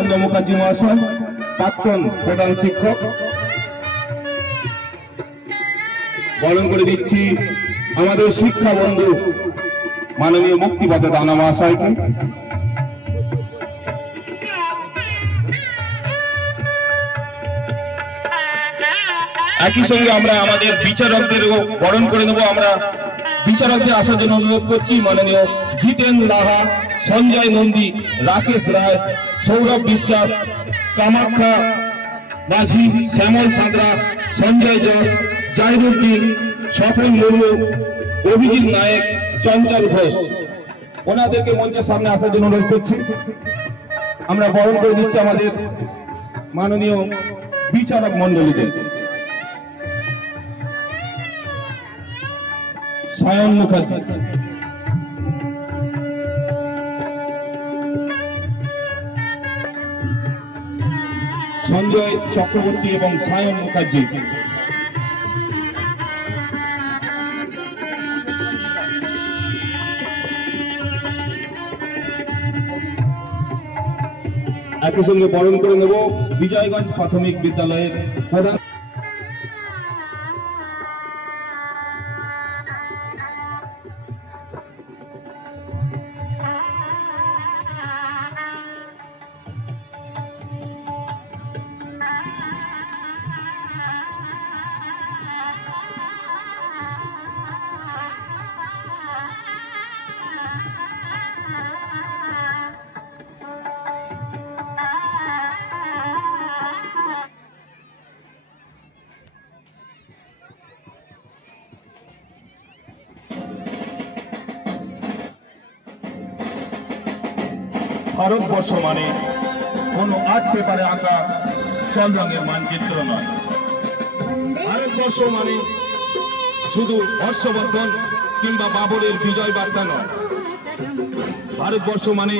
চন্দ্র মুখার্জি মহাশয়, প্রাক্তন প্রধান শিক্ষক। বরণ করে দিচ্ছি আমাদের শিক্ষা বন্ধু মাননীয় মুক্তিপদ দানা মহাশয়কে। একই সঙ্গে আমরা আমাদের বিচারকদেরও বরণ করে নেব। আমরা বিচারকদের আসার জন্য অনুরোধ করছি। মাননীয় জিতেন লাহা, সঞ্জয় নন্দী, রাকেশ রায়, সৌরভ বিশ্বাস, কামাখ্যা মাঝি, শ্যামল সাঁতরা, সঞ্জয় যশ, জাহিরুদ্দিন, সফল মুর্মু, অভিজিৎ নায়েক, চঞ্চল ঘোষ, ওনাদেরকে মঞ্চের সামনে আসার জন্য অনুরোধ করছি। আমরা বরণ করে দিচ্ছি আমাদের মাননীয় বিচারক মন্ডলীদের। সায়ন মুখার্জি, সঞ্জয় চক্রবর্তী এবং সায়ন মুখার্জি। একই সঙ্গে বরণ করে নেব বিজয়গঞ্জ প্রাথমিক বিদ্যালয়ের প্রধান। ভারতবর্ষ মানে কোন আর্ট পেপারে আঁকা জল রঙের মানচিত্র নয়। ভারতবর্ষ মানে শুধু হর্ষবর্ধন কিংবা বাবরের বিজয় বার্তা নয়। ভারতবর্ষ মানে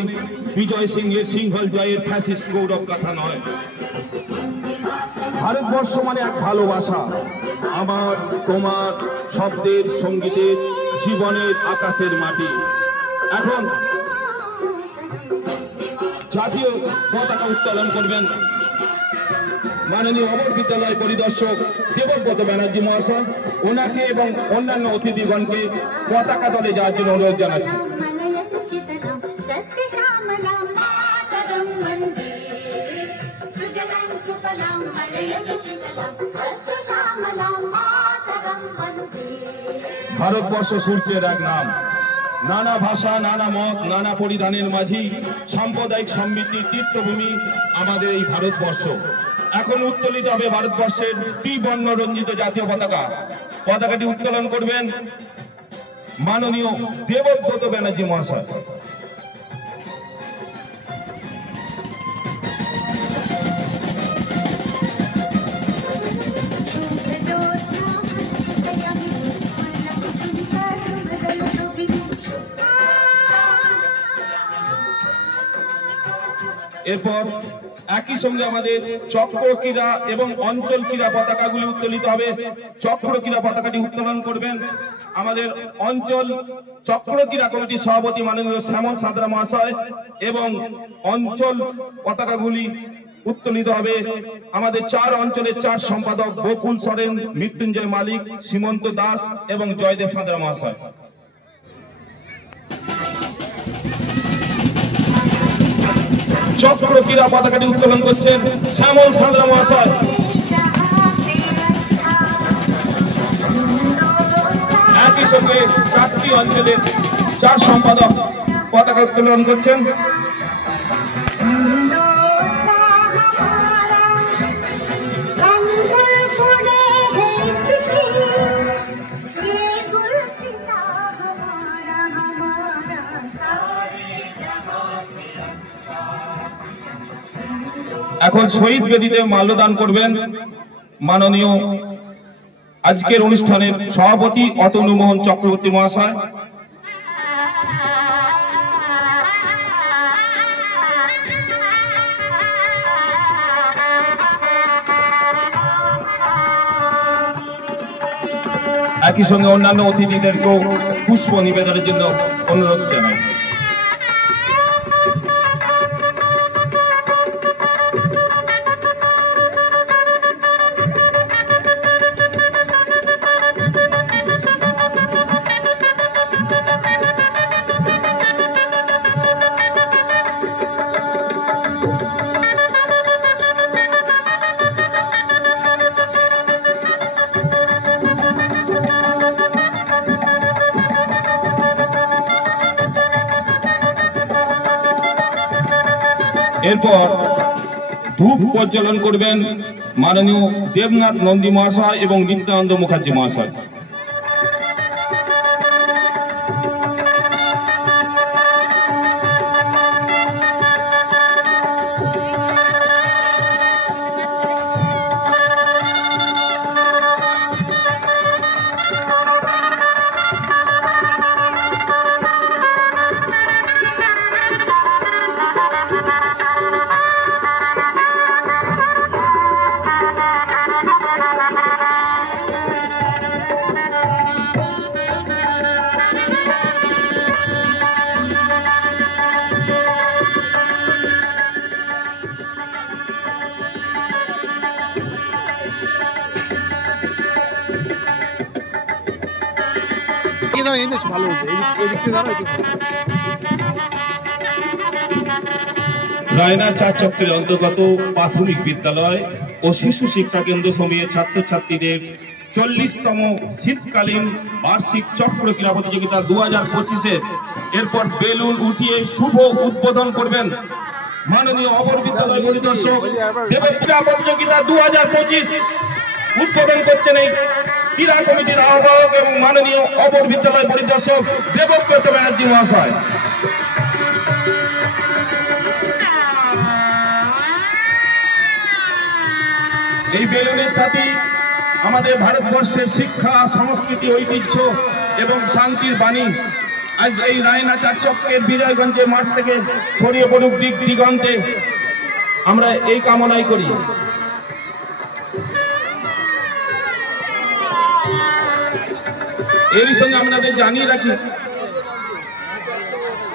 বিজয় সিংহের সিংহল জয়ের ফ্যাসিস্ট গৌরব গাথা নয়। ভারতবর্ষ মানে এক ভালোবাসা, আমার তোমার, শব্দের, সঙ্গীতের, জীবনের, আকাশের মাটি। এখন জাতীয় পতাকা উত্তোলন করবেন মাননীয় অমর বিদ্যালয় পরিদর্শক দেবব্রত ব্যানার্জি মহাশয়। ওনাকে এবং অন্যান্য অতিথিগণকে পতাকা দলে যাওয়ার জন্য অনুরোধ জানাচ্ছি। ভারতবর্ষ সূর্যের এক নাম, নানা ভাষা, নানা মত, নানা পরিধানের মাঝি, সাম্প্রদায়িক সমৃদ্ধির তীর্থভূমি আমাদের এই ভারতবর্ষ। এখন উত্তোলিত হবে ভারতবর্ষের ত্রিবর্ণ রঞ্জিত জাতীয় পতাকা। পতাকাটি উত্তোলন করবেন মাননীয় দেবব্রত ব্যানার্জি মহাশয়। এরপর একই সঙ্গে আমাদের চক্র ক্রীড়া এবং অঞ্চল ক্রীড়া পতাকাগুলি উত্তোলিত হবে। চক্র ক্রীড়া পতাকাটি উত্তোলন করবেন আমাদের অঞ্চল চক্র ক্রীড়া কমিটির সভাপতি মাননীয় শ্যামল সাঁতরা মহাশয় এবং অঞ্চল পতাকাগুলি উত্তোলিত হবে আমাদের 4 অঞ্চলের 4 সম্পাদক বকুল সরেন, মৃত্যুঞ্জয় মালিক, সীমন্ত দাস এবং জয়দেব সাঁতরা মহাশয়। চক্র ক্রীড়া পতাকাটি উত্তোলন করছেন শ্যামল সাঁতরা মহাশয়। একই সঙ্গে 4টি অঞ্চলের 4 সম্পাদক পতাকা উত্তোলন করছেন। এখন শহীদ বেদিতে মাল্যদান করবেন মাননীয় আজকের অনুষ্ঠানের সভাপতি অতনু মোহন চক্রবর্তী মহাশয়। একই সঙ্গে অন্যান্য অতিথিদেরকেও পুষ্প নিবেদনের জন্য অনুরোধ জানাই। এরপর ধূপ প্রজ্বলন করবেন মাননীয় দেবনাথ নন্দী মহাশয় এবং নিত্যানন্দ মুখার্জি মহাশয়। রায়না চার চক্রের অন্তর্গত প্রাথমিক বিদ্যালয় ও শিশু শিক্ষা কেন্দ্র সময়ে ছাত্রছাত্রীদের 40তম শীতকালীন বার্ষিক চক্র ক্রীড়া প্রতিযোগিতা 2025-এর এরপর বেলুন উঠিয়ে শুভ উদ্বোধন করবেন মাননীয় অপর বিদ্যালয় পরিদর্শক। ক্রীড়া প্রতিযোগিতা 2025 উদ্বোধন করছেন এই ক্রীড়া কমিটির আহ্বায়ক এবং মাননীয় অপর বিদ্যালয় পরিদর্শক দেবব্রত ব্যানার্জি মহাশয়। এই বেলুনের সাথে আমাদের ভারতবর্ষের শিক্ষা, সংস্কৃতি, ঐতিহ্য এবং শান্তির বাণী আজ এই রায়না চার চক্রের বিজয়গঞ্জের মাঠ থেকে ছড়িয়ে পড়ুক দিক দিগন্তে, আমরা এই কামনাই করি। এরই সঙ্গে আপনাদের জানিয়ে রাখি,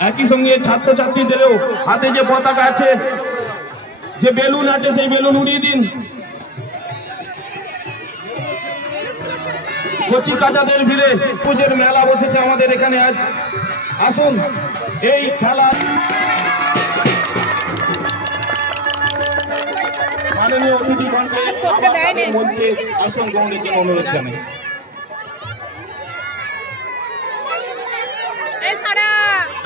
একই সঙ্গে ছাত্রছাত্রীদেরও হাতে যে পতাকা আছে, যে বেলুন আছে, সেই বেলুন উড়িয়ে দিন। কচি কাচাদের ভিড়ে পুজোর মেলা বসেছে আমাদের এখানে আজ। আসুন এই খেলা মাননীয় অতিথিগণকে মঞ্চে আসন গ্রহণের জন্য অনুরোধ জানাই।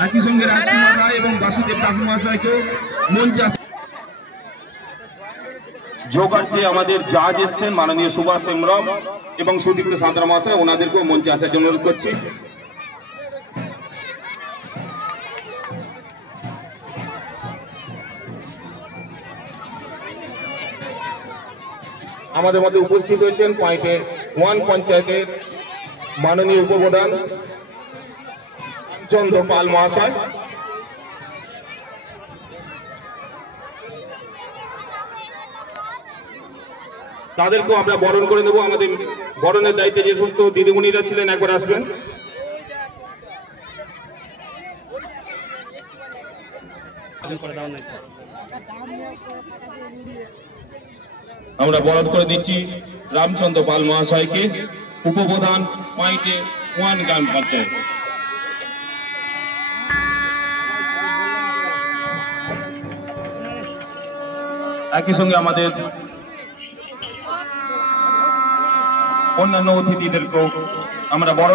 একই সঙ্গে রাজকুমার রায় এবং বাসুদেব দাস মহাশয়কেও মঞ্চে যোগার্থে আমাদের জাজ এসছেন মাননীয় সুভাষ হেমব্রম এবং সুদীপ্ত সাঁতরা মহাশয়, ওনাদেরকেও মঞ্চে আসার জন্য অনুরোধ করছি। আমাদের মধ্যে উপস্থিত হয়েছেন পয়েন্টে 1 পঞ্চায়েতের মাননীয় উপপ্রধান রামচন্দ্র পাল মহাশয়। তাদেরকেও আমরা বরণ করে নেব। আমাদের বরণের দায়িত্বে যে সমস্ত দিদিমণিরা ছিলেন একবার আসবেন। আমরা বরণ করে দিচ্ছি রামচন্দ্র পাল মহাশয়কে, উপপ্রধান পয়েন্টে 1 গ্রাম পঞ্চায়েত। একই সঙ্গে আমাদের অন্যান্য অতিথিদেরকেও আমরা বরণ